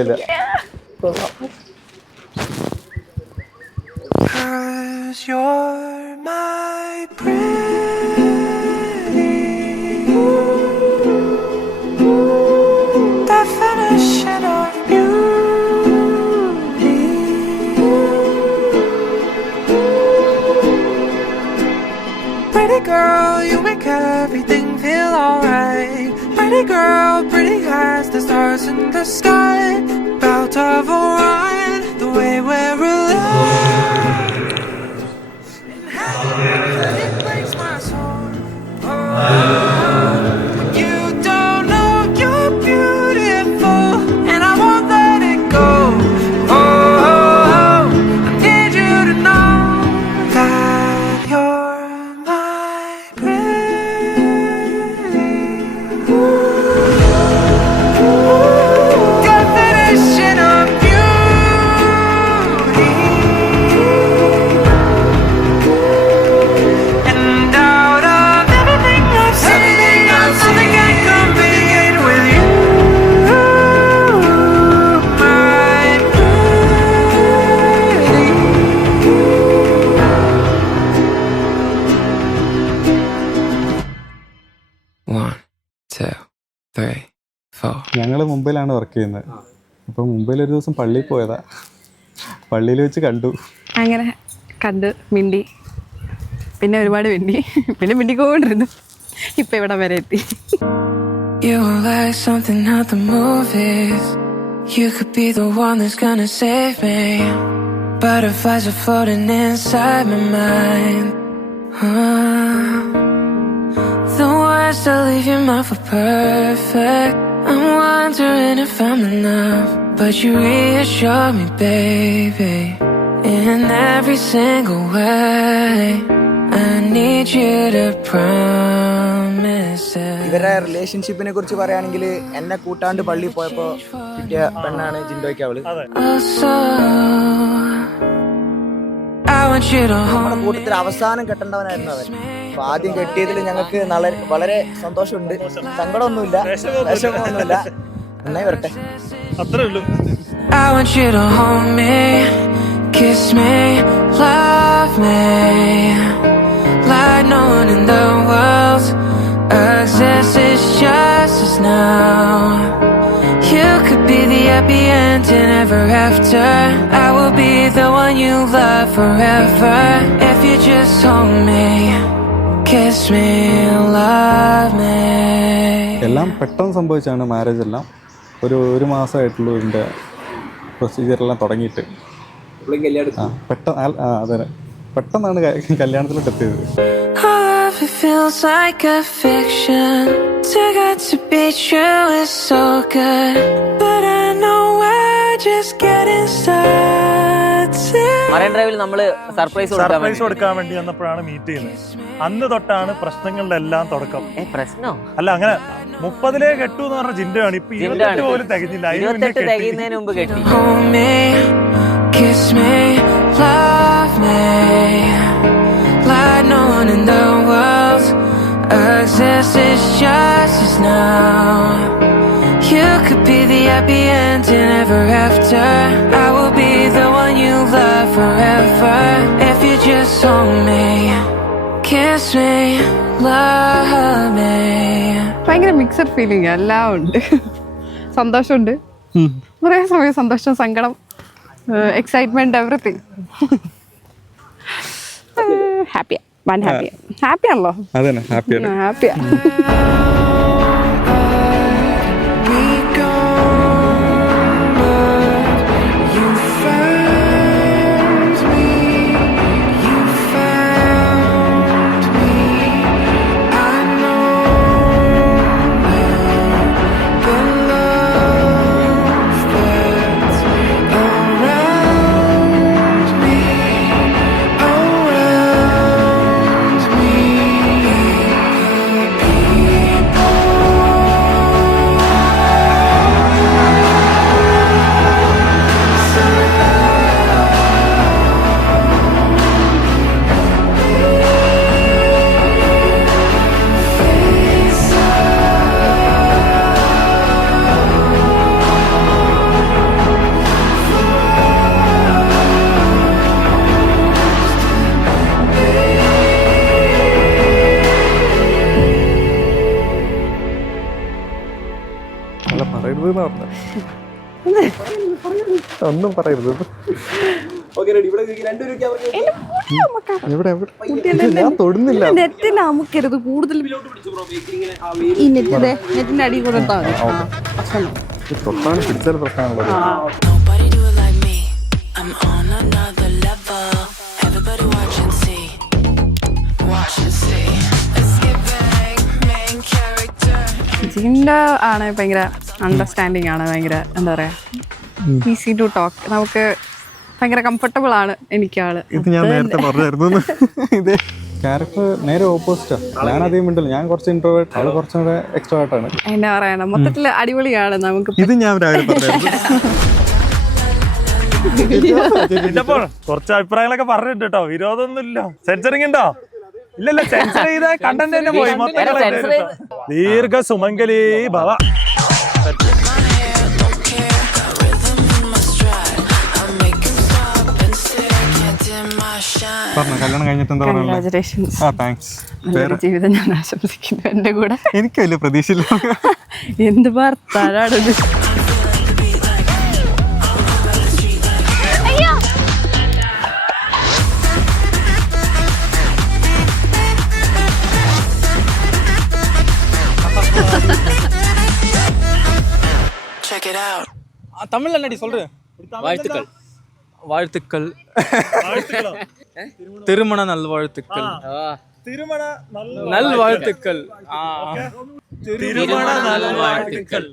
ഇല്ല. You're my pretty definition of beauty. Pretty girl, you make everything feel alright. Pretty girl, pretty as the stars in the sky. About of Orion, the way we're alive. It breaks my soul. You don't know you're beautiful, and I won't let it go. I need you to know that you're my pretty definition of beauty. And out of everything I've seen, nothing can compete with you, my pretty. One, two, three, four. ഞങ്ങൾ മുംബൈയിലാണ് വർക്ക് ചെയ്യുന്നത്. അപ്പം മുംബൈയിൽ ഒരു ദിവസം പള്ളിയിൽ പോയതാ. പള്ളിയിൽ വെച്ച് കണ്ടു. അങ്ങനെ കണ്ട് മിണ്ടി, പിന്നെ ഒരുപാട് മിണ്ടി, പിന്നെ മിണ്ടിക്കൊണ്ടിരുന്നു. ഇപ്പം ഇവിടെ വരെ എത്തി. You are like something out the movies. You could be the one that's gonna save me. Butterflies are floating inside my mind. The words that leave your mouth are perfect. I'm wondering if I'm enough, but you reassure me, baby, in every single way. I need you to promise it. ഇവരുടെ റിലേഷൻഷിപ്പിനെ കുറിച്ച് പറയുകയാണെങ്കിൽ എന്നെ കൂട്ടാണ്ട് പള്ളിയിൽ പോയപ്പോൾ കിട്ടിയ പെണ്ണാണ് ജിൻഡോയ്ക്ക് അവള്. നമ്മുടെ കൂട്ടത്തിൽ അവസാനം കെട്ടേണ്ടവനായിരുന്നു അവൻ. അപ്പൊ ആദ്യം കെട്ടിയതിൽ ഞങ്ങൾക്ക് വളരെ സന്തോഷമുണ്ട്, സങ്കടമൊന്നുമില്ല, വിഷമമൊന്നുമില്ല. നന്നായി വരട്ടെ, അത്രേ ഉള്ളൂ. I want you to hold me, kiss me, love me, like no one in the world exists, it's just us now. You could be the happy ending ever after. I will be the one you love forever. If you just hold me, kiss me, love me. എല്ലാം പെട്ടെന്ന് സംഭവിച്ചാണ് മാരേജ് എല്ലാം. ഒരു മാസമായിട്ടുള്ളൂ ഇതിൻ്റെ പ്രൊസീജിയറെല്ലാം തുടങ്ങിയിട്ട്. പെട്ടെന്നാണ് കല്യാണത്തിലോട്ട് എത്തിയത്. It feels like a fiction. Too good to be true is so good, but I know we're just getting started. Marine ഡ്രൈവിൽ നമ്മള് സർപ്രൈസ് കൊടുക്കാൻ വേണ്ടി വന്നപ്പോഴാണ് മീറ്റ് ചെയ്യുന്നത്. അന്ന് തൊട്ടാണ് പ്രശ്നങ്ങളുടെ എല്ലാം തുടക്കം. പ്രശ്നോ അല്ല, അങ്ങനെ 30 കെട്ടു എന്ന് പറഞ്ഞ ജിൻഡോയാണ്. ഇപ്പൊ 28 പോലും തികഞ്ഞില്ല. 28 തികയുന്നതിന് മുമ്പ് കെട്ടി. Hold me, kiss me, love me, like no one in the world exists, it's just us now. You could be the happy ending ever after. I will be the one you love forever. If you just hold me, kiss me, love me. ഭയങ്കര mixed feeling എല്ലാം ഉണ്ട്. സന്തോഷമുണ്ട്, കുറേ സമയം സന്തോഷം, സങ്കടം, excitement, everything. ഹാപ്പിയാ, ഹാപ്പിയാണല്ലോ. അതന്നെ, ഹാപ്പിയാ. എന്ന് പറഞ്ഞു. ഒന്നും പറയരുത്. ഞാൻ തൊടുന്നില്ല. നെറ്റിന് അമുക്കരുത് കൂടുതൽ. ഈ നെറ്റിന്റെ അടി കൂടെ തൊട്ടാണ് പിടിച്ചാൽ പ്രശ്നമുള്ളത്. Nobody do it like me. I'm on another level. Everybody watch and see. Watch and see. Let's get back. Main character. Jinto ആണ് ഭയങ്കര അണ്ടർസ്റ്റാൻഡിങ് ആണ്, ഭയങ്കര എന്താ പറയാ, ഈസി ടു ടോക്ക്. നമുക്ക് ഭയങ്കര കംഫർട്ടബിൾ ആണ് എനിക്കാള്. ഇത് ഞാൻ നേരത്തെ പറഞ്ഞായിരുന്നു. ഇതേ ക്യാരക്ടർ നേരെ ഓപ്പോസിറ്റാ. ഞാൻ അധികം മിണ്ടില്ല, ഞാൻ കുറച്ച് ഇൻട്രോവേർട്ട്, അവള് കുറച്ചും കൂടെ എക്സ്ട്രോവേർട്ട് ആണ്. എന്നാ പറയണം, മൊത്തത്തില് അടിപൊളിയാണ്. നമുക്ക് ഇത് ഞാൻ രാവിലെ പറഞ്ഞായിരുന്നു. കുറച്ച് അഭിപ്രായങ്ങളൊക്കെ പറഞ്ഞിട്ട് കേട്ടോ, വിരോധമൊന്നും ഇല്ല. സെൻസറിങ് ഉണ്ടോ? ഇല്ലല്ല, സെൻസർ ചെയ്ത കണ്ടന്റ് തന്നെ പോയി. ദീർഘ സുമംഗലി ഭവ. പറഞ്ഞു കല്യാണം കഴിഞ്ഞിട്ട് എന്താ പറയുക? കൺഗ്രാജുലേഷൻസ്. താങ്ക്സ്. നല്ലൊരു ജീവിതം ഞാൻ ആശംസിക്കുന്നു എന്റെ കൂടെ. എനിക്ക് വലിയ പ്രതീക്ഷയില്ല. എന്ത് ഭർത്താനാണത്. Check it out. தமிழ்ல என்னடி சொல்ற? வாழ்த்துக்கள். வாழ்த்துக்கள். திருமண நல்வாழ்த்துக்கள். திருமண நல்வாழ்த்துக்கள். திருமண நல்வாழ்த்துக்கள்.